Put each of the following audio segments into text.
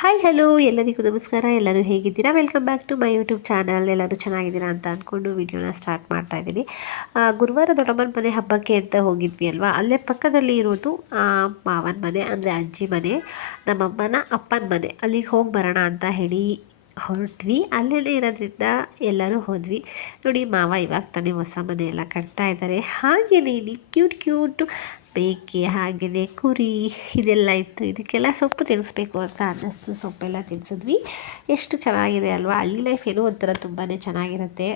Hi hello ಎಲ್ಲರಿಗೂ ನಮಸ್ಕಾರ. ಎಲ್ಲರೂ ಹೇಗಿದ್ದೀರಾ? Welcome back to my YouTube channel. ಎಲ್ಲರೂ ಚೆನ್ನಾಗಿದ್ದೀರಾ ಅಂತ ಅಂದ್ಕೊಂಡು ವಿಡಿಯೋನ ಸ್ಟಾರ್ಟ್ ಮಾಡ್ತಾ ಇದ್ದೀನಿ. ಗುರುವಾರ ದೊಡ್ಡಮ್ಮನ ಮನೆ ಹಬ್ಬಕ್ಕೆ ಅಂತ ಹೋಗಿದ್ವಿ ಅಲ್ವಾ, ಅಲ್ಲೇ ಪಕ್ಕದಲ್ಲಿ ಇರೋದು ಮಾವನ ಮನೆ, ಅಂದರೆ ಅಜ್ಜಿ ಮನೆ, ನಮ್ಮಮ್ಮನ ಅಪ್ಪನ ಮನೆ. ಅಲ್ಲಿಗೆ ಹೋಗಿ ಬರೋಣ ಅಂತ ಹೇಳಿ ಹೊರಟ್ವಿ. ಅಲ್ಲೇ ಇರೋದ್ರಿಂದ ಎಲ್ಲರೂ ಹೋದ್ವಿ. ನೋಡಿ, ಮಾವ ಇವಾಗ ತಾನೇ ಹೊಸ ಮನೆ ಎಲ್ಲ ಕಟ್ತಾ ಇದ್ದಾರೆ. ಹಾಗೆಯೇ ಇಲ್ಲಿ ಕ್ಯೂಟ್ ಕ್ಯೂಟ್ ಬೇಕೆ, ಹಾಗೆಯೇ ಕುರಿ ಇದೆಲ್ಲ ಇತ್ತು. ಇದಕ್ಕೆಲ್ಲ ಸೊಪ್ಪು ತಿನ್ನಿಸ್ಬೇಕು ಅಂತ ಅನ್ನಿಸ್ತು. ಸೊಪ್ಪೆಲ್ಲ ತಿನ್ನಿಸಿದ್ವಿ. ಎಷ್ಟು ಚೆನ್ನಾಗಿದೆ ಅಲ್ವಾ? ಹಳ್ಳಿ ಲೈಫ್ ಏನೋ ಒಂಥರ ತುಂಬಾ ಚೆನ್ನಾಗಿರುತ್ತೆ.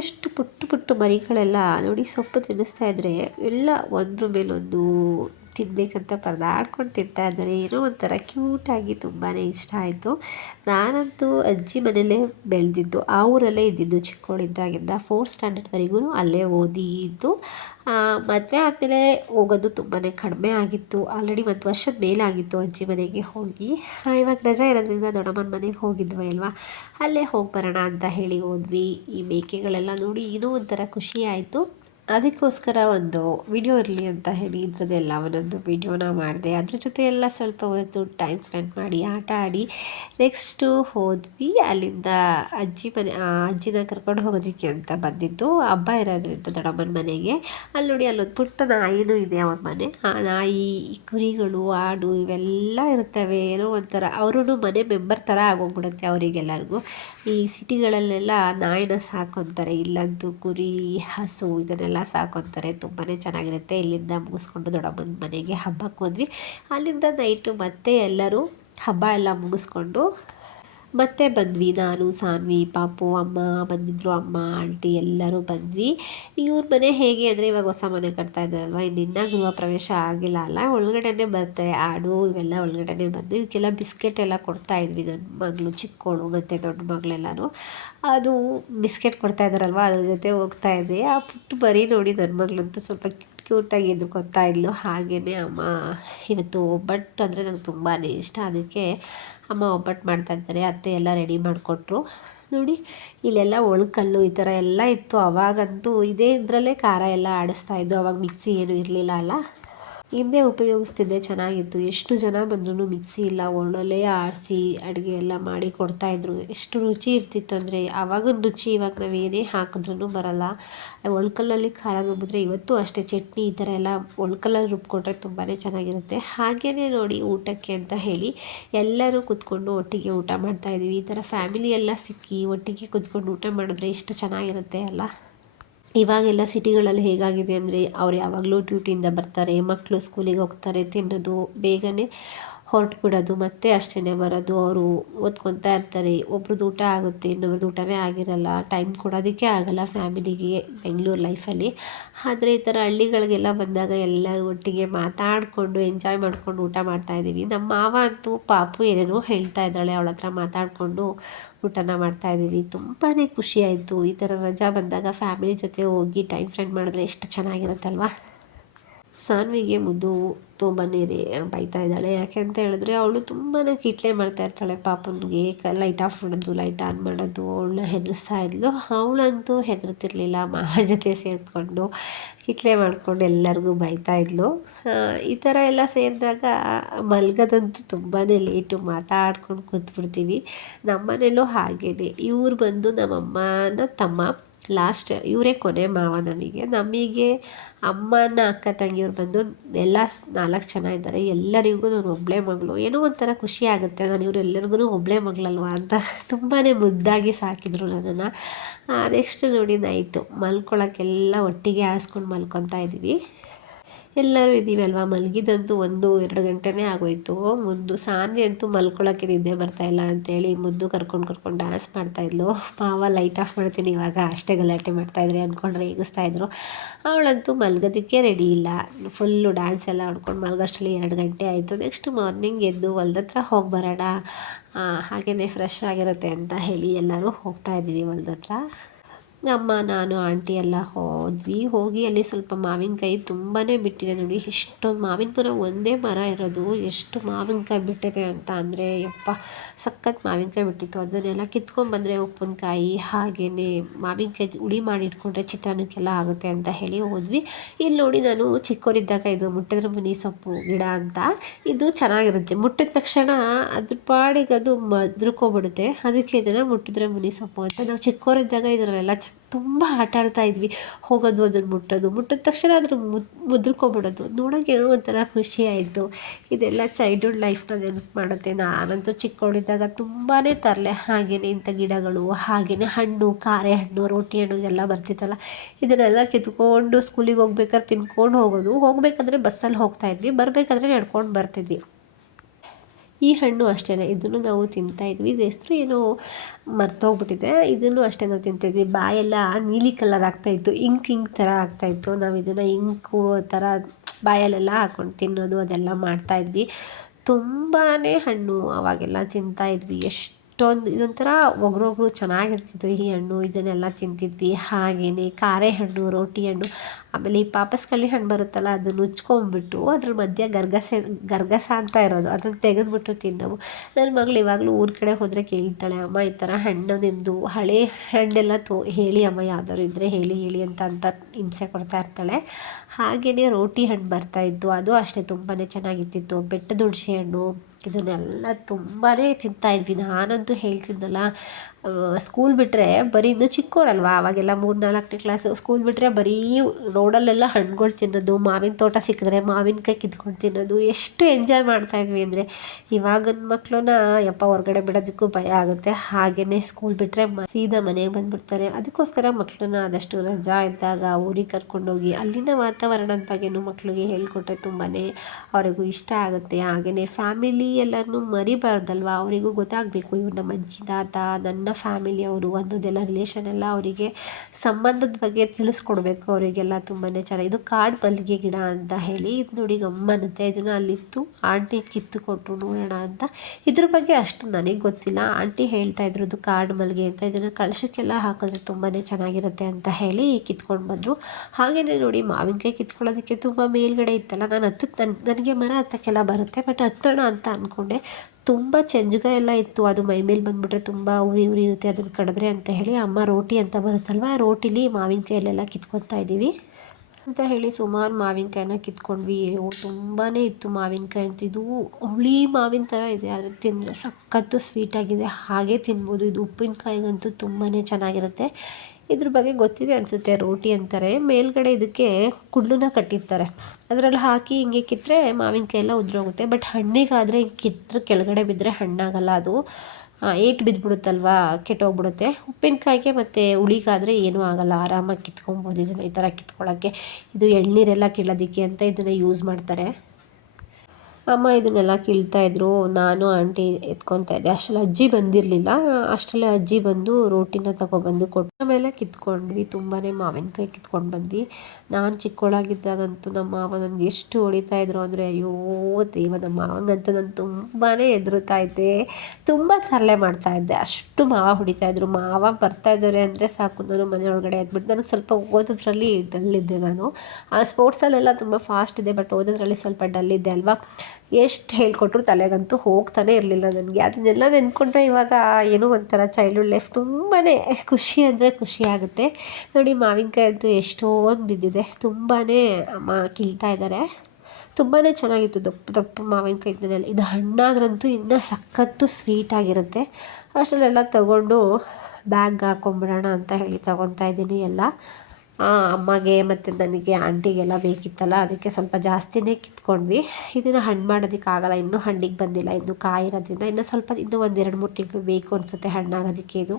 ಎಷ್ಟು ಪುಟ್ಟು ಪುಟ್ಟು ಮರಿಗಳೆಲ್ಲ ನೋಡಿ, ಸೊಪ್ಪು ತಿನ್ನಿಸ್ತಾ ಇದ್ದರೆ ಎಲ್ಲ ಒಂದ್ರ ಮೇಲೊಂದು ತಿನ್ನಬೇಕಂತ ಪರದಾಡ್ಕೊಂಡು ತಿಂತಾ ಇದ್ದಾರೆ. ಏನೋ ಒಂಥರ ಕ್ಯೂಟಾಗಿ ತುಂಬಾ ಇಷ್ಟ ಆಯಿತು. ನಾನಂತೂ ಅಜ್ಜಿ ಮನೆಯಲ್ಲೇ ಬೆಳೆದಿದ್ದು, ಆ ಊರಲ್ಲೇ ಇದ್ದಿದ್ದು ಚಿಕ್ಕವಳಿದ್ದಾಗಿಂದ. 4th ಸ್ಟ್ಯಾಂಡರ್ಡ್ವರೆಗೂ ಅಲ್ಲೇ ಓದಿದ್ದು. ಮದುವೆ ಆದಮೇಲೆ ಹೋಗೋದು ತುಂಬಾ ಕಡಿಮೆ ಆಗಿತ್ತು. ಆಲ್ರೆಡಿ 1 ವರ್ಷದ ಮೇಲಾಗಿತ್ತು ಅಜ್ಜಿ ಮನೆಗೆ ಹೋಗಿ. ಇವಾಗ ರಜೆ ಇರೋದ್ರಿಂದ ದೊಡ್ಡಮ್ಮನ ಮನೆಗೆ ಹೋಗಿದ್ವಿ ಅಲ್ವಾ, ಅಲ್ಲೇ ಹೋಗಿ ಬರೋಣ ಅಂತ ಹೇಳಿ ಹೋದ್ವಿ. ಈ ಮೇಕೆಗಳೆಲ್ಲ ನೋಡಿ ಏನೋ ಒಂಥರ ಖುಷಿ ಆಯಿತು. ಅದಕ್ಕೋಸ್ಕರ ಒಂದು ವಿಡಿಯೋ ಇರಲಿ ಅಂತ ಹೇಳಿ ಇದ್ರದ್ದೆಲ್ಲ ಒಂದೊಂದು ವಿಡಿಯೋನ ಮಾಡಿದೆ. ಅದ್ರ ಜೊತೆ ಎಲ್ಲ ಸ್ವಲ್ಪ ಹೊತ್ತು ಟೈಮ್ ಸ್ಪೆಂಡ್ ಮಾಡಿ ಆಟ ಆಡಿ ನೆಕ್ಸ್ಟು ಹೋದ್ವಿ. ಅಲ್ಲಿಂದ ಅಜ್ಜಿನ ಕರ್ಕೊಂಡು ಹೋಗೋದಕ್ಕೆ ಅಂತ ಬಂದಿದ್ದು. ಹಬ್ಬ ಇರೋದ್ರಿಂದ ದೊಡ್ಡಮ್ಮನ ಮನೆಗೆ. ಅಲ್ಲಿ ನೋಡಿ, ಅಲ್ಲೊಂದು ಪುಟ್ಟ ನಾಯಿನೂ ಇದೆ ಅವ್ರ ಮನೆ. ಆ ನಾಯಿ, ಕುರಿಗಳು, ಆಡು ಇವೆಲ್ಲ ಇರ್ತವೆ. ಏನೋ ಒಂಥರ ಅವರು ಮನೆ ಮೆಂಬರ್ ಥರ ಆಗೋಗ್ಬಿಡುತ್ತೆ ಅವರಿಗೆಲ್ಲರಿಗೂ. ಈ ಸಿಟಿಗಳಲ್ಲೆಲ್ಲ ನಾಯಿನ ಸಾಕೊತಾರೆ, ಇಲ್ಲಂತೂ ಕುರಿ, ಹಸು ಇದನ್ನೆಲ್ಲ ಸಾಕೊತಾರೆ. ತುಂಬಾ ಚೆನ್ನಾಗಿರುತ್ತೆ. ಇಲ್ಲಿಂದ ಮುಗಿಸ್ಕೊಂಡು ದೊಡ್ಡಮ್ಮನ ಮನೆಗೆ ಹಬ್ಬಕ್ಕೆ ಹೋದ್ವಿ. ಅಲ್ಲಿಂದ ನೈಟು ಮತ್ತೆ ಎಲ್ಲರೂ ಹಬ್ಬ ಎಲ್ಲ ಮುಗಿಸ್ಕೊಂಡು ಮತ್ತೆ ಬಂದ್ವಿ. ನಾನು, ಸಾನ್ವಿ, ಪಾಪು, ಅಮ್ಮ ಬಂದಿದ್ದರು. ಅಮ್ಮ, ಆಂಟಿ ಎಲ್ಲರೂ ಬಂದ್ವಿ. ಇವ್ರ ಮನೆ ಹೇಗೆ ಅಂದರೆ, ಇವಾಗ ಹೊಸ ಮನೆ ಕಟ್ತಾ ಇದ್ದಾರಲ್ವ, ಇನ್ನೂ ಗೃಹ ಪ್ರವೇಶ ಆಗಿಲ್ಲ ಅಲ್ಲ, ಒಳಗಡೆನೇ ಬರ್ತಾರೆ ಆಡು ಇವೆಲ್ಲ ಒಳಗಡೆನೇ ಬಂದು. ಇವಕ್ಕೆಲ್ಲ ಬಿಸ್ಕೆಟ್ ಎಲ್ಲ ಕೊಡ್ತಾಯಿದ್ವಿ. ನನ್ನ ಮಗಳು ಚಿಕ್ಕವಳು ಮತ್ತು ದೊಡ್ಡ ಮಗಳೆಲ್ಲರೂ ಅದು ಬಿಸ್ಕೆಟ್ ಕೊಡ್ತಾ ಇದ್ದಾರಲ್ವ, ಅದ್ರ ಜೊತೆ ಹೋಗ್ತಾ ಇದ್ದೆ. ಆ ಪುಟ್ಟು ಬರೀ ನೋಡಿ, ನನ್ನ ಮಗಳಂತೂ ಸ್ವಲ್ಪ ಕ್ಯೂಟಾಗಿ ಎದ್ರುಕೊತಾ ಇದ್ಲು. ಹಾಗೆಯೇ ಅಮ್ಮ ಇವತ್ತು ಒಬ್ಬಟ್ಟು ಅಂದರೆ ನಂಗೆ ತುಂಬಾ ಇಷ್ಟ. ಅದಕ್ಕೆ ಅಮ್ಮ ಒಬ್ಬಟ್ಟು ಮಾಡ್ತಾಯಿರ್ತಾರೆ. ಅತ್ತೆ ಎಲ್ಲ ರೆಡಿ ಮಾಡಿಕೊಟ್ರು. ನೋಡಿ, ಇಲ್ಲೆಲ್ಲ ಒಳ್ಕಲ್ಲು ಈ ಥರ ಎಲ್ಲ ಇತ್ತು. ಅವಾಗಂತೂ ಇದೇ ಇದರಲ್ಲೇ ಖಾರ ಎಲ್ಲ ಆಡಿಸ್ತಾಯಿದ್ದು. ಅವಾಗ ಮಿಕ್ಸಿ ಏನೂ ಇರಲಿಲ್ಲ ಅಲ್ಲ, ಹಿಂದೆ ಉಪಯೋಗಿಸ್ತಿದ್ದೆ. ಚೆನ್ನಾಗಿತ್ತು. ಎಷ್ಟು ಜನ ಬಂದ್ರೂ ಮಿಕ್ಸಿ ಇಲ್ಲ, ಒಳ್ಳೊಳ್ಳೆ ಆರಿಸಿ ಅಡುಗೆ ಎಲ್ಲ ಮಾಡಿ ಕೊಡ್ತಾಯಿದ್ರು. ಎಷ್ಟು ರುಚಿ ಇರ್ತಿತ್ತು ಅಂದರೆ, ಆವಾಗಿನ ರುಚಿ ಇವಾಗ ನಾವು ಏನೇ ಹಾಕಿದ್ರೂ ಬರಲ್ಲ. ಒಳ್ಕಲ್ಲಲ್ಲಿ ಖಾರ ರುಬ್ಬಿದ್ರೆ ಇವತ್ತು ಅಷ್ಟೇ, ಚಟ್ನಿ ಈ ಥರ ಎಲ್ಲ ಒಳ್ಕಲ್ಲಲ್ಲಿ ರುಬ್ಬಿಕೊಟ್ರೆ ತುಂಬಾ ಚೆನ್ನಾಗಿರುತ್ತೆ. ಹಾಗೆಯೇ ನೋಡಿ, ಊಟಕ್ಕೆ ಅಂತ ಹೇಳಿ ಎಲ್ಲರೂ ಕೂತ್ಕೊಂಡು ಒಟ್ಟಿಗೆ ಊಟ ಮಾಡ್ತಾಯಿದ್ದೀವಿ. ಈ ಥರ ಫ್ಯಾಮಿಲಿ ಎಲ್ಲ ಸಿಕ್ಕಿ ಒಟ್ಟಿಗೆ ಕೂತ್ಕೊಂಡು ಊಟ ಮಾಡಿದ್ರೆ ಎಷ್ಟು ಚೆನ್ನಾಗಿರುತ್ತೆ ಅಲ್ಲ. ಇವಾಗೆಲ್ಲ ಸಿಟಿಗಳಲ್ಲಿ ಹೇಗಾಗಿದೆ ಅಂದರೆ, ಅವ್ರು ಯಾವಾಗಲೂ ಡ್ಯೂಟಿಯಿಂದ ಬರ್ತಾರೆ, ಮಕ್ಕಳು ಸ್ಕೂಲಿಗೆ ಹೋಗ್ತಾರೆ, ತಿನ್ನೋದು ಬೇಗನೆ ಹೊರಟು ಬಿಡೋದು, ಮತ್ತೆ ಅಷ್ಟೇ ಬರೋದು. ಅವರು ಓದ್ಕೊತಾ ಇರ್ತಾರೆ. ಒಬ್ರದ್ದು ಊಟ ಆಗುತ್ತೆ, ಇನ್ನೊಬ್ರದ್ದು ಊಟನೇ ಆಗಿರಲ್ಲ. ಟೈಮ್ ಕೊಡೋದಕ್ಕೆ ಆಗಲ್ಲ ಫ್ಯಾಮಿಲಿಗೆ ಬೆಂಗಳೂರು ಲೈಫಲ್ಲಿ. ಆದರೆ ಈ ಥರ ಹಳ್ಳಿಗಳಿಗೆಲ್ಲ ಬಂದಾಗ ಎಲ್ಲರೂ ಒಟ್ಟಿಗೆ ಮಾತಾಡಿಕೊಂಡು ಎಂಜಾಯ್ ಮಾಡಿಕೊಂಡು ಊಟ ಮಾಡ್ತಾಯಿದ್ದೀವಿ. ನಮ್ಮ ಮಾವ ಅಂತೂ ಪಾಪು ಏನೇನೋ ಹೇಳ್ತಾ ಇದ್ದಾಳೆ, ಅವಳ ಹತ್ರ ಮಾತಾಡಿಕೊಂಡು ಊಟನ ಮಾಡ್ತಾಯಿದ್ದೀವಿ. ತುಂಬಾ ಖುಷಿ ಆಯಿತು. ಈ ಥರ ರಜಾ ಬಂದಾಗ ಫ್ಯಾಮಿಲಿ ಜೊತೆ ಹೋಗಿ ಟೈಮ್ ಸ್ಪೆಂಡ್ ಮಾಡಿದ್ರೆ ಎಷ್ಟು ಚೆನ್ನಾಗಿರುತ್ತಲ್ವ. ಸಾನ್ವಿಗೆ ಮುದ್ದು ತೊಗೊಂಬನ್ನಿರಿ ಬೈತಾ ಇದ್ದಾಳೆ. ಯಾಕೆ ಅಂತ ಹೇಳಿದ್ರೆ, ಅವಳು ತುಂಬಾ ಕಿಟ್ಲೆ ಮಾಡ್ತಾ ಇರ್ತಾಳೆ ಪಾಪನಿಗೆ. ಲೈಟ್ ಆಫ್ ಮಾಡೋದು, ಲೈಟ್ ಆನ್ ಮಾಡೋದು, ಅವಳನ್ನ ಹೆದರಿಸ್ತಾ ಇದ್ಲು. ಅವಳಂತೂ ಹೆದರ್ತಿರ್ಲಿಲ್ಲ. ಮಾವ ಜೊತೆ ಸೇರಿಕೊಂಡು ಕಿಟ್ಲೆ ಮಾಡಿಕೊಂಡು ಎಲ್ಲರಿಗೂ ಬೈತಾ ಇದ್ಲು. ಈ ಥರ ಎಲ್ಲ ಸೇರಿದಾಗ ಮಲ್ಗೋದಂತೂ ತುಂಬಾ ಲೇಟು. ಮಾತಾಡ್ಕೊಂಡು ಕೂತ್ಬಿಡ್ತೀವಿ. ನಮ್ಮ ಮನೇಲೂ ಹಾಗೇ. ಇವ್ರು ಬಂದು ನಮ್ಮಮ್ಮನ ತಮ್ಮ, ಲಾಸ್ಟ್ ಇವರೇ ಕೊನೆ ಮಾವ ನಮಗೆ ಅಮ್ಮನ ಅಕ್ಕ ತಂಗಿಯವ್ರು ಬಂದು ಎಲ್ಲ 4 ಜನ ಇದ್ದಾರೆ. ಎಲ್ಲರಿಗೂ ನಾನು ಒಬ್ಬಳೇ ಮಗಳು. ಏನೋ ಒಂಥರ ಖುಷಿ ಆಗುತ್ತೆ, ನಾನು ಇವರೆಲ್ಲರಿಗೂ ಒಬ್ಬಳೇ ಮಗಳಲ್ವ ಅಂತ. ತುಂಬಾ ಮುದ್ದಾಗಿ ಸಾಕಿದ್ರು ನನ್ನನ್ನು. ನೆಕ್ಸ್ಟ್ ನೋಡಿ, ನೈಟು ಮಲ್ಕೊಳ್ಳೋಕ್ಕೆಲ್ಲ ಒಟ್ಟಿಗೆ ಹಾಸ್ಕೊಂಡು ಮಲ್ಕೊತಾ ಇದ್ದೀವಿ. ಎಲ್ಲರೂ ಇದ್ದೀವಿ ಅಲ್ವಾ. ಮಲಗಿದಂತೂ 1-2 ಗಂಟೆನೇ ಆಗೋಯಿತು. ಸಾನ್ವಿ ಅಂತೂ ಮಲ್ಕೊಳ್ಳೋಕ್ಕೆ ನಿದ್ದೆ ಬರ್ತಾಯಿಲ್ಲ ಅಂತೇಳಿ ಮುದ್ದು ಕರ್ಕೊಂಡು ಡ್ಯಾನ್ಸ್ ಮಾಡ್ತಾಯಿದ್ಲು. ಮಾವ ಲೈಟ್ ಆಫ್ ಮಾಡ್ತೀನಿ ಇವಾಗ, ಅಷ್ಟೇ ಗಲಾಟೆ ಮಾಡ್ತಾಯಿದ್ರಿ ಅಂದ್ಕೊಂಡ್ರೆ ರೇಗಿಸ್ತಾಯಿದ್ರು. ಅವಳಂತೂ ಮಲ್ಗೋದಕ್ಕೆ ರೆಡಿ ಇಲ್ಲ. ಫುಲ್ಲು ಡ್ಯಾನ್ಸ್ ಎಲ್ಲ ಆಡ್ಕೊಂಡು ಮಲ್ಗೋಷ್ಟರಲ್ಲಿ 2 ಗಂಟೆ ಆಯಿತು. ನೆಕ್ಸ್ಟ್ ಮಾರ್ನಿಂಗ್ ಎದ್ದು ಹೊಲ್ದತ್ರ ಹೋಗಿ ಬರೋಣ, ಹಾಗೆಯೇ ಫ್ರೆಶ್ ಆಗಿರುತ್ತೆ ಅಂತ ಹೇಳಿ ಎಲ್ಲರೂ ಹೋಗ್ತಾಯಿದ್ದೀವಿ ಹೊಲ್ದತ್ರ. ಅಮ್ಮ ನಾನು ಆಂಟಿ ಎಲ್ಲ ಹೋದ್ವಿ. ಹೋಗಿ ಅಲ್ಲಿ ಸ್ವಲ್ಪ ಮಾವಿನಕಾಯಿ ತುಂಬಾ ಬಿಟ್ಟಿದೆ ನೋಡಿ. ಎಷ್ಟೊಂದು ಮಾವಿನ ಮರ, ಒಂದೇ ಮರ ಇರೋದು ಎಷ್ಟು ಮಾವಿನಕಾಯಿ ಬಿಟ್ಟಿದೆ ಅಂತ ಅಂದರೆ ಯಪ್ಪ, ಸಖತ್ ಮಾವಿನಕಾಯಿ ಬಿಟ್ಟಿತ್ತು. ಅದನ್ನೆಲ್ಲ ಕಿತ್ಕೊಂಡ್ಬಂದರೆ ಉಪ್ಪಿನಕಾಯಿ ಹಾಗೆಯೇ ಮಾವಿನಕಾಯಿ ಹುಳಿ ಮಾಡಿ ಇಟ್ಕೊಂಡ್ರೆ ಚಿತ್ರಾನ್ನಕ್ಕೆಲ್ಲ ಆಗುತ್ತೆ ಅಂತ ಹೇಳಿ ಹೋದ್ವಿ. ಇಲ್ಲಿ ನೋಡಿ, ನಾನು ಚಿಕ್ಕವರಿದ್ದಾಗ ಇದು ಮುಟ್ಟಿದ್ರೆ ಮುನಿ ಸೊಪ್ಪು ಗಿಡ ಅಂತ, ಇದು ಚೆನ್ನಾಗಿರುತ್ತೆ. ಮುಟ್ಟಿದ ತಕ್ಷಣ ಅದ್ರ ಪಾಡಿಗೆ ಅದು ಮದ್ರಕೋಗ್ಬಿಡುತ್ತೆ. ಅದಕ್ಕೆ ಇದನ್ನು ಮುಟ್ಟಿದ್ರೆ ಮುನಿ ಸೊಪ್ಪು ಅಂತ. ನಾವು ಚಿಕ್ಕವರಿದ್ದಾಗ ಇದರಲ್ಲೆಲ್ಲ ತುಂಬ ಆಟ ಆಡ್ತಾ ಇದ್ವಿ. ಹೋಗೋದು, ಅದನ್ನು ಮುಟ್ಟಿದ ತಕ್ಷಣ ಅದ್ರ ಮುದ್ರಕೋಗ್ಬಿಡೋದು. ನೋಡೋಕೆ ಏನೋ ಒಂಥರ ಖುಷಿ ಆಯಿತು. ಇದೆಲ್ಲ ಚೈಲ್ಡ್ಹುಡ್ ಲೈಫ್ನ ನೆನಪು ಮಾಡುತ್ತೆ. ನಾನಂತೂ ಚಿಕ್ಕವಳಿದ್ದಾಗ ತುಂಬಾ ತರಲೆ ಹಾಗೆಯೇ ಇಂಥ ಗಿಡಗಳು, ಹಾಗೆಯೇ ಹಣ್ಣು, ಕಾರೆ ಹಣ್ಣು, ರೋಟಿ ಹಣ್ಣು ಇದೆಲ್ಲ ಬರ್ತಿತ್ತಲ್ಲ, ಇದನ್ನೆಲ್ಲ ಕಿತ್ಕೊಂಡು ಸ್ಕೂಲಿಗೆ ಹೋಗ್ಬೇಕಾದ್ರೆ ತಿನ್ಕೊಂಡು ಹೋಗೋದು. ಹೋಗಬೇಕಾದ್ರೆ ಬಸ್ಸಲ್ಲಿ ಹೋಗ್ತಾಯಿದ್ವಿ, ಬರಬೇಕಾದ್ರೆ ನಡ್ಕೊಂಡು ಬರ್ತಿದ್ವಿ. ಈ ಹಣ್ಣು ಅಷ್ಟೇ, ಇದನ್ನು ನಾವು ತಿಂತಾಯಿದ್ವಿ. ಇದು ಹೆಸ್ರು ಏನೋ ಮರ್ತೋಗ್ಬಿಟ್ಟಿದೆ. ಇದನ್ನು ಅಷ್ಟೇ ನಾವು ತಿಂತಾಯಿದ್ವಿ. ಬಾಯೆಲ್ಲ ನೀಲಿ ಕಲರ್ ಆಗ್ತಾಯಿತ್ತು, ಇಂಕ್ ಥರ ಆಗ್ತಾಯಿತ್ತು. ನಾವು ಇದನ್ನು ಇಂಕು ಥರ ಬಾಯಲ್ಲೆಲ್ಲ ಹಾಕ್ಕೊಂಡು ತಿನ್ನೋದು ಅದೆಲ್ಲ ಮಾಡ್ತಾಯಿದ್ವಿ. ತುಂಬಾ ಹಣ್ಣು ಅವಾಗೆಲ್ಲ ತಿಂತಾಯಿದ್ವಿ. ಎಷ್ಟೊಂದು ಇದೊಂಥರ ಒಗ್ರೊಬ್ರು ಚೆನ್ನಾಗಿರ್ತಿತ್ತು ಈ ಹಣ್ಣು. ಇದನ್ನೆಲ್ಲ ತಿಂತಿದ್ವಿ. ಹಾಗೆಯೇ ಕಾರೆ ಹಣ್ಣು, ರೋಟಿ ಹಣ್ಣು, ಆಮೇಲೆ ಈ ಪಾಪಸ್ಕಳ್ಳಿ ಹಣ್ಣು ಬರುತ್ತಲ್ಲ, ಅದನ್ನು ಉಚ್ಕೊಂಡ್ಬಿಟ್ಟು ಅದ್ರ ಮಧ್ಯೆ ಗರ್ಗಸ ಅಂತ ಇರೋದು, ಅದನ್ನು ತೆಗೆದುಬಿಟ್ಟು ತಿಂದವು. ನನ್ನ ಮಗಳು ಇವಾಗಲೂ ಊರ ಕಡೆ ಹೋದರೆ ಕೇಳ್ತಾಳೆ, ಅಮ್ಮ ಈ ಥರ ಹಣ್ಣು ನಿಮ್ಮದು ಹಳೆ ಹಣ್ಣೆಲ್ಲ ಹೇಳಿ ಅಮ್ಮ, ಯಾವ್ದಾದ್ರು ಇದ್ದರೆ ಹೇಳಿ ಅಂತ ಹಿಂಸೆ ಕೊಡ್ತಾ ಇರ್ತಾಳೆ. ಹಾಗೆಯೇ ರೋಟಿ ಹಣ್ಣು ಬರ್ತಾಯಿತ್ತು, ಅದು ಅಷ್ಟೇ ತುಂಬಾ ಚೆನ್ನಾಗಿರ್ತಿತ್ತು. ಬೆಟ್ಟದ ಹುಣಸೆ ಹಣ್ಣು, ಇದನ್ನೆಲ್ಲ ತುಂಬಾ ತಿಂತಾಯಿದ್ವಿ. ನಾನಂತೂ ಹೇಳ್ತಿದ್ದಲ್ಲ, ಸ್ಕೂಲ್ ಬಿಟ್ಟರೆ ಬರೀ, ಇನ್ನೂ ಚಿಕ್ಕವರಲ್ವ ಅವಾಗೆಲ್ಲ 3-4ನೇ ಕ್ಲಾಸು, ಸ್ಕೂಲ್ ಬಿಟ್ಟರೆ ಬರೀ ರೋಡಲ್ಲೆಲ್ಲ ಹಣ್ಣುಗಳು ತಿನ್ನೋದು, ಮಾವಿನ ತೋಟ ಸಿಕ್ಕಿದ್ರೆ ಮಾವಿನಕಾಯಿ ಕಿತ್ಕೊಂಡು ತಿನ್ನೋದು, ಎಷ್ಟು ಎಂಜಾಯ್ ಮಾಡ್ತಾಯಿದ್ವಿ ಅಂದರೆ. ಇವಾಗಿನ ಮಕ್ಕಳನ್ನ ಯಪ್ಪ ಹೊರಗಡೆ ಬಿಡೋದಕ್ಕೂ ಭಯ ಆಗುತ್ತೆ. ಹಾಗೆಯೇ ಸ್ಕೂಲ್ ಬಿಟ್ಟರೆ ಸೀದಾ ಮನೆಗೆ ಬಂದುಬಿಡ್ತಾರೆ. ಅದಕ್ಕೋಸ್ಕರ ಮಕ್ಕಳನ್ನ ಆದಷ್ಟು ರಜಾ ಇದ್ದಾಗ ಊರಿಗೆ ಕರ್ಕೊಂಡೋಗಿ ಅಲ್ಲಿನ ವಾತಾವರಣದ ಬಗ್ಗೆನೂ ಮಕ್ಕಳಿಗೆ ಹೇಳ್ಕೊಟ್ರೆ ತುಂಬಾ ಅವರಿಗೂ ಇಷ್ಟ ಆಗುತ್ತೆ. ಹಾಗೆಯೇ ಫ್ಯಾಮಿಲಿ ಎಲ್ಲರನ್ನೂ ಮರಿಬಾರ್ದಲ್ವ, ಅವರಿಗೂ ಗೊತ್ತಾಗಬೇಕು ಇವ್ರು ನಮ್ಮ ಅಜ್ಜಿ ತಾತ ನನ್ನ ಫ್ಯಾಮಿಲಿಯವರು ಅನ್ನೋದೆಲ್ಲ ರಿಲೇಷನ್ ಎಲ್ಲ ಅವರಿಗೆ ಸಂಬಂಧದ ಬಗ್ಗೆ ತಿಳಿಸ್ಕೊಡ್ಬೇಕು ಅವರಿಗೆಲ್ಲ. ತುಂಬಾ ಚೆನ್ನಾಗಿ, ಇದು ಕಾಡು ಮಲ್ಲಿಗೆ ಗಿಡ ಅಂತ ಹೇಳಿ, ಇದು ನೋಡಿ ಗಮ್ಮನ್ನುತ್ತೆ. ಇದನ್ನು ಅಲ್ಲಿತ್ತು ಆಂಟಿ ಕಿತ್ತು ಕೊಟ್ಟರು ನೋಡೋಣ ಅಂತ. ಇದ್ರ ಬಗ್ಗೆ ಅಷ್ಟು ನನಗೆ ಗೊತ್ತಿಲ್ಲ. ಆಂಟಿ ಹೇಳ್ತಾ ಇದ್ರು ಇದು ಕಾಡು ಮಲ್ಲಿಗೆ ಅಂತ, ಇದನ್ನು ಕಳಶಕ್ಕೆಲ್ಲ ಹಾಕಿದ್ರೆ ತುಂಬಾ ಚೆನ್ನಾಗಿರುತ್ತೆ ಅಂತ ಹೇಳಿ ಕಿತ್ಕೊಂಡು ಬಂದರು. ಹಾಗೆಯೇ ನೋಡಿ, ಮಾವಿನಕಾಯಿ ಕಿತ್ಕೊಳ್ಳೋದಕ್ಕೆ ತುಂಬ ಮೇಲ್ಗಡೆ ಇತ್ತಲ್ಲ, ನಾನು ನನಗೆ ಮರ ಹತ್ತಕ್ಕೆಲ್ಲ ಬರುತ್ತೆ, ಬಟ್ ಹತ್ತೋಣ ಅಂತ ಅಂದ್ಕೊಂಡೆ. ತುಂಬ ಚೆಂಜ್ಗ ಎಲ್ಲ ಇತ್ತು, ಅದು ಮೈ ಮೇಲೆ ಬಂದುಬಿಟ್ರೆ ತುಂಬ ಉರಿ ಇರುತ್ತೆ ಅದನ್ನು ಕಡಿದ್ರೆ ಅಂತ ಹೇಳಿ ಅಮ್ಮ ರೋಟಿ ಅಂತ ಬರುತ್ತಲ್ವ, ಆ ರೋಟಿಲಿ ಮಾವಿನಕಾಯಲ್ಲೆಲ್ಲ ಕಿತ್ಕೊತಾ ಇದ್ದೀವಿ ಅಂತ ಹೇಳಿ ಸುಮಾರು ಮಾವಿನಕಾಯಿನ ಕಿತ್ಕೊಂಡ್ವಿ. ತುಂಬಾ ಇತ್ತು ಮಾವಿನಕಾಯಿ ಅಂತ. ಇದು ಹುಳಿ ಮಾವಿನ ಥರ ಇದೆ, ಆದರೆ ತಿಂದರೆ ಸಖತ್ತು ಸ್ವೀಟಾಗಿದೆ, ಹಾಗೆ ತಿನ್ಬೋದು. ಇದು ಉಪ್ಪಿನಕಾಯಿಗಂತೂ ತುಂಬಾ ಚೆನ್ನಾಗಿರುತ್ತೆ. ಇದ್ರ ಬಗ್ಗೆ ಗೊತ್ತಿದೆ ಅನಿಸುತ್ತೆ, ರೋಟಿ ಅಂತಾರೆ. ಮೇಲ್ಗಡೆ ಇದಕ್ಕೆ ಕುಡ್ಲನ್ನ ಕಟ್ಟಿರ್ತಾರೆ, ಅದರಲ್ಲಿ ಹಾಕಿ ಹಿಂಗೆ ಕಿತ್ತರೆ ಮಾವಿನಕಾಯಿ ಎಲ್ಲ ಉದುರೋಗುತ್ತೆ. ಬಟ್ ಹಣ್ಣಿಗಾದರೆ ಹಿಂಗೆ ಕಿತ್ತರೆ ಕೆಳಗಡೆ ಬಿದ್ದರೆ ಹಣ್ಣಾಗಲ್ಲ, ಅದು ಏಟು ಬಿದ್ದುಬಿಡುತ್ತಲ್ವ, ಕೆಟ್ಟೋಗ್ಬಿಡುತ್ತೆ. ಉಪ್ಪಿನಕಾಯಿಗೆ ಮತ್ತು ಹುಳಿಗಾದರೆ ಏನೂ ಆಗೋಲ್ಲ, ಆರಾಮಾಗಿ ಕಿತ್ಕೊಬೋದು ಇದನ್ನು. ಈ ಥರ ಕಿತ್ಕೊಳ್ಳೋಕ್ಕೆ ಇದು ಎಳ್ನೀರೆಲ್ಲ ಕೀಳೋದಕ್ಕೆ ಅಂತ ಇದನ್ನು ಯೂಸ್ ಮಾಡ್ತಾರೆ. ಅಮ್ಮ ಇದನ್ನೆಲ್ಲ ಕೀಳ್ತಾಯಿದ್ರು, ನಾನು ಆಂಟಿ ಎತ್ಕೊತಾ ಇದ್ದೆ. ಅಷ್ಟರಲ್ಲಿ ಅಜ್ಜಿ ಬಂದಿರಲಿಲ್ಲ, ಅಷ್ಟರಲ್ಲೇ ಅಜ್ಜಿ ಬಂದು ರೋಟಿನ ತಗೊಬಂದು ಕೊಟ್ಟು ಆಮೇಲೆ ಕಿತ್ಕೊಂಡ್ವಿ. ತುಂಬಾ ಮಾವಿನಕಾಯಿ ಕಿತ್ಕೊಂಡು ಬಂದ್ವಿ. ನಾನು ಚಿಕ್ಕವಳಾಗಿದ್ದಾಗಂತೂ ನಮ್ಮ ಮಾವ ನನಗೆ ಎಷ್ಟು ಹೊಡಿತಾಯಿದ್ರು ಅಂದರೆ, ಅಯ್ಯೋ ದೇವ, ನಮ್ಮ ಮಾವಂಗಂತೂ ನಾನು ತುಂಬಾ ಹೆದರುತ್ತಾ ಇದ್ದೆ, ತುಂಬ ತರಲೆ ಮಾಡ್ತಾಯಿದ್ದೆ. ಅಷ್ಟು ಮಾವ ಹೊಡಿತಾಯಿದ್ರು. ಮಾವ ಬರ್ತಾಯಿದ್ದಾರೆ ಅಂದರೆ ಸಾಕು, ನಾನು ಮನೆ ಒಳಗಡೆ ಎದ್ಬಿಟ್ಟು, ನನಗೆ ಸ್ವಲ್ಪ ಓದೋದ್ರಲ್ಲಿ ಡಲ್ಲಿದ್ದೆ ನಾನು. ಸ್ಪೋರ್ಟ್ಸಲ್ಲೆಲ್ಲ ತುಂಬ ಫಾಸ್ಟ್ ಇದೆ, ಬಟ್ ಓದೋದ್ರಲ್ಲಿ ಸ್ವಲ್ಪ ಡಲ್ಲಿದ್ದೆ ಅಲ್ವಾ. ಎಷ್ಟು ಹೇಳ್ಕೊಟ್ರು ತಲೆಗಂತೂ ಹೋಗ್ತಾನೆ ಇರಲಿಲ್ಲ ನನಗೆ. ಅದನ್ನೆಲ್ಲ ನೆನ್ಕೊಂಡ್ರೆ ಇವಾಗ ಏನೋ ಒಂಥರ ಚೈಲ್ಡ್ಹುಡ್ ಲೈಫ್ ತುಂಬಾ ಖುಷಿ ಅಂದರೆ ಖುಷಿ ಆಗುತ್ತೆ. ನೋಡಿ, ಮಾವಿನಕಾಯಿ ಅಂತೂ ಎಷ್ಟೊಂದು ಬಿದ್ದಿದೆ, ತುಂಬಾ ಅಮ್ಮ ಕೀಳ್ತಾ ಇದ್ದಾರೆ. ತುಂಬಾ ಚೆನ್ನಾಗಿತ್ತು, ದಪ್ಪ ದಪ್ಪ ಮಾವಿನಕಾಯಿ ಇದನ್ನೆಲ್ಲ. ಇದು ಹಣ್ಣಾದ್ರಂತೂ ಇನ್ನೂ ಸಖತ್ತು ಸ್ವೀಟಾಗಿರುತ್ತೆ. ಅಷ್ಟರಲ್ಲೆಲ್ಲ ತಗೊಂಡು ಬ್ಯಾಗ್ ಹಾಕೊಂಬಿಡೋಣ ಅಂತ ಹೇಳಿ ತಗೊತಾ ಇದ್ದೀನಿ ಎಲ್ಲ. ಅಮ್ಮಗೆ ಮತ್ತು ನನಗೆ ಆಂಟಿಗೆಲ್ಲ ಬೇಕಿತ್ತಲ್ಲ, ಅದಕ್ಕೆ ಸ್ವಲ್ಪ ಜಾಸ್ತಿನೇ ಕಿತ್ಕೊಂಡ್ವಿ. ಇದನ್ನು ಹಣ್ಣು ಮಾಡೋದಕ್ಕಾಗಲ್ಲ, ಇನ್ನೂ ಹಣ್ಣಿಗೆ ಬಂದಿಲ್ಲ, ಇನ್ನು ಕಾಯಿರೋದ್ರಿಂದ ಇನ್ನೂ ಸ್ವಲ್ಪ, ಇನ್ನೂ ಒಂದು 2-3 ತಿಂಗಳು ಬೇಕು ಅನಿಸುತ್ತೆ ಹಣ್ಣಾಗೋದಕ್ಕೆ. ಇದು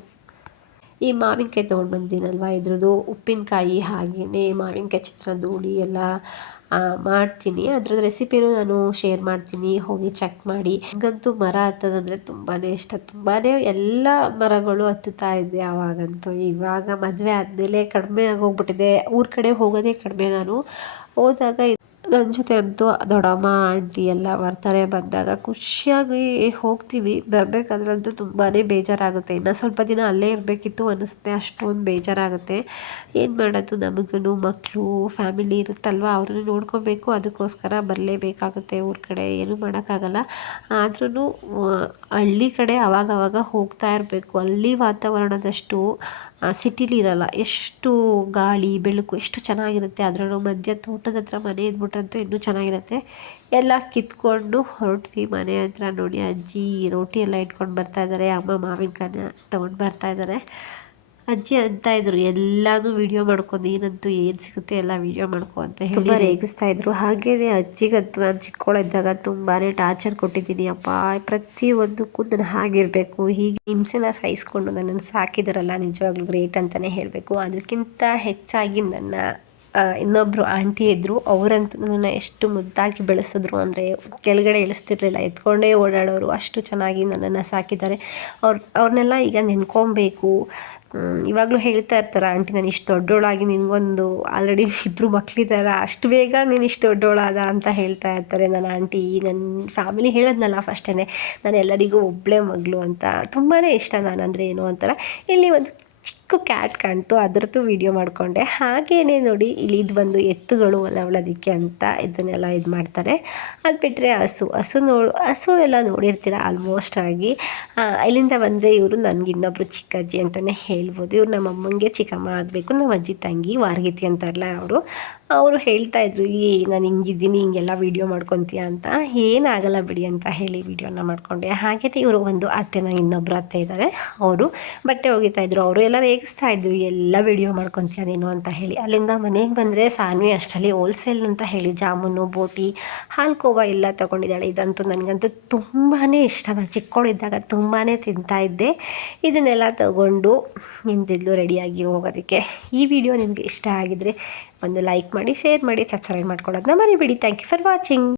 ಈ ಮಾವಿನಕಾಯಿ ತೊಗೊಂಡ್ಬಂದಿನಲ್ವ, ಇದ್ರದ್ದು ಉಪ್ಪಿನಕಾಯಿ ಹಾಗೆಯೇ ಮಾವಿನಕಾಯಿ ಚಿತ್ರಾನ್ನದ ಹುಳಿ ಎಲ್ಲ ಮಾಡ್ತೀನಿ. ಅದ್ರದ್ದು ರೆಸಿಪಿನೂ ನಾನು ಶೇರ್ ಮಾಡ್ತೀನಿ, ಹೋಗಿ ಚೆಕ್ ಮಾಡಿ. ನನಗಂತೂ ಮರ ಹತ್ತೋದಂದರೆ ತುಂಬಾ ಇಷ್ಟ. ತುಂಬಾ ಎಲ್ಲ ಮರಗಳು ಹತ್ತುತ್ತಾ ಇದ್ದೆ ಆವಾಗಂತೂ. ಇವಾಗ ಮದುವೆ ಆದಮೇಲೆ ಕಡಿಮೆ ಆಗೋಗ್ಬಿಟ್ಟಿದೆ, ಊರ ಕಡೆ ಹೋಗೋದೇ ಕಡಿಮೆ. ನಾನು ಹೋದಾಗ ನನ್ನ ಜೊತೆ ಅಂತೂ ದೊಡ್ಡಮ್ಮ ಆಂಟಿ ಎಲ್ಲ ಬರ್ತಾರೆ. ಬಂದಾಗ ಖುಷಿಯಾಗಿ ಹೋಗ್ತೀವಿ. ಬರಬೇಕಾದ್ರಂತೂ ತುಂಬಾ ಬೇಜಾರಾಗುತ್ತೆ. ಇನ್ನು ಸ್ವಲ್ಪ ದಿನ ಅಲ್ಲೇ ಇರಬೇಕಿತ್ತು ಅನ್ನಿಸುತ್ತೆ, ಅಷ್ಟೊಂದು ಬೇಜಾರಾಗುತ್ತೆ. ಏನು ಮಾಡೋದು, ನಮಗೂ ಮಕ್ಕಳು ಫ್ಯಾಮಿಲಿ ಇರುತ್ತಲ್ವ, ಅವ್ರನ್ನ ನೋಡ್ಕೊಬೇಕು. ಅದಕ್ಕೋಸ್ಕರ ಬರಲೇಬೇಕಾಗುತ್ತೆ ಊರ ಕಡೆ, ಏನೂ ಮಾಡೋಕ್ಕಾಗಲ್ಲ. ಆದ್ರೂ ಹಳ್ಳಿ ಕಡೆ ಆವಾಗವಾಗ ಹೋಗ್ತಾ ಇರಬೇಕು. ಹಳ್ಳಿ ವಾತಾವರಣದಷ್ಟು ಸಿಟಿಲಿ ಇರಲ್ಲ. ಎಷ್ಟು ಗಾಳಿ ಬೆಳಕು ಎಷ್ಟು ಚೆನ್ನಾಗಿರುತ್ತೆ. ಅದರಲ್ಲೂ ಮಧ್ಯ ತೋಟದ ಹತ್ರ ಮನೆ ಇದ್ಬಿಟ್ರಂತೂ ಇನ್ನೂ ಚೆನ್ನಾಗಿರುತ್ತೆ. ಎಲ್ಲ ಕಿತ್ಕೊಂಡು ಹೊರಟ್ವಿ ಮನೆ ಹತ್ರ. ನೋಡಿ ಅಜ್ಜಿ ರೋಟಿ ಎಲ್ಲ ಇಟ್ಕೊಂಡು ಬರ್ತಾಯಿದ್ದಾರೆ, ಅಮ್ಮ ಮಾವಿನಕಾಯಿನ ತೊಗೊಂಡು ಬರ್ತಾಯಿದ್ದಾರೆ. ಅಜ್ಜಿ ಅಂತ ಇದ್ರು ಎಲ್ಲನೂ ವೀಡಿಯೋ ಮಾಡ್ಕೊ, ನೀನಂತೂ ಏನು ಸಿಗುತ್ತೆ ಎಲ್ಲ ವೀಡಿಯೋ ಮಾಡ್ಕೊ ಅಂತ ಹೇಳಿ ತುಂಬ ರೇಗಿಸ್ತಾ ಇದ್ರು. ಹಾಗೆಯೇ ಅಜ್ಜಿಗಂತೂ ನಾನು ಚಿಕ್ಕವಳಿದ್ದಾಗ ತುಂಬಾ ಟಾರ್ಚರ್ ಕೊಟ್ಟಿದ್ದೀನಿ. ಅಪ್ಪ ಪ್ರತಿಯೊಂದಕ್ಕೂ ನಾನು ಹಾಗಿರಬೇಕು, ಹೀಗೆ ಹಿಂಸೆನ ಸಹಿಸ್ಕೊಂಡು ನನ್ನನ್ನು ಸಾಕಿದಾರಲ್ಲ, ನಿಜವಾಗ್ಲೂ ಗ್ರೇಟ್ ಅಂತಲೇ ಹೇಳಬೇಕು. ಅದಕ್ಕಿಂತ ಹೆಚ್ಚಾಗಿ ನನ್ನ ಇನ್ನೊಬ್ಬರು ಆಂಟಿ ಇದ್ದರು. ಅವರಂತೂ ನನ್ನನ್ನು ಎಷ್ಟು ಮುದ್ದಾಗಿ ಬೆಳೆಸಿದ್ರು ಅಂದರೆ ಕೆಳಗಡೆ ಇಳಿಸ್ತಿರ್ಲಿಲ್ಲ, ಎತ್ಕೊಂಡೇ ಓಡಾಡೋರು. ಅಷ್ಟು ಚೆನ್ನಾಗಿ ನನ್ನನ್ನು ಸಾಕಿದ್ದಾರೆ. ಅವ್ರನ್ನೆಲ್ಲ ಈಗ ನೆನ್ಕೊಬೇಕು. ಇವಾಗಲೂ ಹೇಳ್ತಾ ಇರ್ತಾರೆ, ಆಂಟಿ ನಾನು ಇಷ್ಟು ದೊಡ್ಡೋಳಾಗಿ ನಿನಗೊಂದು ಆಲ್ರೆಡಿ 2 ಮಕ್ಕಳಿದ್ದಾರೆ, ಅಷ್ಟು ಬೇಗ ನೀನು ಇಷ್ಟು ದೊಡ್ಡೋಳಾದ ಅಂತ ಹೇಳ್ತಾ ಇರ್ತಾರೆ ನನ್ನ ಆಂಟಿ. ನನ್ನ ಫ್ಯಾಮಿಲಿ ಹೇಳಿದ್ನಲ್ಲ ಫಸ್ಟೇ, ನಾನು ಎಲ್ಲರಿಗೂ ಒಬ್ಬಳೇ ಮಗಳು ಅಂತ. ತುಂಬಾ ಇಷ್ಟ ನಾನಂದರೆ ಏನೋ ಒಂಥರ. ಇಲ್ಲಿ ಒಂದು ಚಿಕ್ಕ ಕ್ಯಾಟ್ ಕಾಣ್ತು, ಅದರದ್ದು ವೀಡಿಯೋ ಮಾಡಿಕೊಂಡೆ. ಹಾಗೇನೆ ನೋಡಿ ಇಲ್ಲಿ ಇದು ಬಂದು ಎತ್ತುಗಳು ಹೊಲದಕ್ಕೆ ಅಂತ ಇದನ್ನೆಲ್ಲ ಇದು ಮಾಡ್ತಾರೆ. ಅದು ಬಿಟ್ಟರೆ ಹಸು ಎಲ್ಲ ನೋಡಿರ್ತೀರ ಆಲ್ಮೋಸ್ಟ್ ಆಗಿ. ಇಲ್ಲಿಂದ ಬಂದರೆ ಇವರು ನನಗೆ ಇನ್ನೊಬ್ಬರು ಚಿಕ್ಕಜ್ಜಿ ಅಂತಲೇ ಹೇಳ್ಬೋದು. ಇವ್ರು ನಮ್ಮ ಅಮ್ಮಂಗೆ ಚಿಕ್ಕಮ್ಮ ಆಗಬೇಕು, ನಮ್ಮ ಅಜ್ಜಿ ತಂಗಿ ವಾರ್ಗಿತಿ ಅಂತಾರಲ್ಲ ಅವರು ಹೇಳ್ತಾಯಿದ್ರು, ನಾನು ಹಿಂಗಿದ್ದೀನಿ, ಹಿಂಗೆಲ್ಲ ವೀಡಿಯೋ ಮಾಡ್ಕೊತೀಯ ಅಂತ. ಏನಾಗಲ್ಲ ಬಿಡಿ ಅಂತ ಹೇಳಿ ವೀಡಿಯೋನ ಮಾಡಿಕೊಂಡೆ. ಹಾಗೆಯೇ ಇವರು ಒಂದು ಅತ್ತೆನ ಇನ್ನೊಬ್ಬರು ಅತ್ತೆ ಇದ್ದಾರೆ, ಅವರು ಬಟ್ಟೆ ಒಗಿತಾಯಿದ್ರು. ಅವರು ಎಲ್ಲ ರೇಗಿಸ್ತಾ ಇದ್ರು, ಎಲ್ಲ ವೀಡಿಯೋ ಮಾಡ್ಕೊತೀಯ ನೀನು ಅಂತ ಹೇಳಿ. ಅಲ್ಲಿಂದ ಮನೆಗೆ ಬಂದರೆ ಸಾನ್ವಿ ಅಷ್ಟರಲ್ಲಿ ಹೋಲ್ಸೇಲ್ ಅಂತ ಹೇಳಿ ಜಾಮೂನು, ಬೋಟಿ, ಹಾಲು ಕೋವಾ ಎಲ್ಲ ತೊಗೊಂಡಿದ್ದಾಳೆ. ಇದಂತೂ ನನಗಂತೂ ತುಂಬಾ ಇಷ್ಟ. ನಾನು ಚಿಕ್ಕವಳಿದ್ದಾಗ ತುಂಬಾ ತಿಂತಾಯಿದ್ದೆ. ಇದನ್ನೆಲ್ಲ ತಗೊಂಡು ನಿಂತಿದ್ಲು ರೆಡಿಯಾಗಿ ಹೋಗೋದಕ್ಕೆ. ಈ ವಿಡಿಯೋ ನಿಮಗೆ ಇಷ್ಟ ಆಗಿದರೆ ಒಂದು ಲೈಕ್ ಮಾಡಿ, ಶೇರ್ ಮಾಡಿ, ಸಬ್ಸ್ಕ್ರೈಬ್ ಮಾಡ್ಕೊಳ್ಳೋದನ್ನ ಮರಿಬೇಡಿ. Thank you for watching.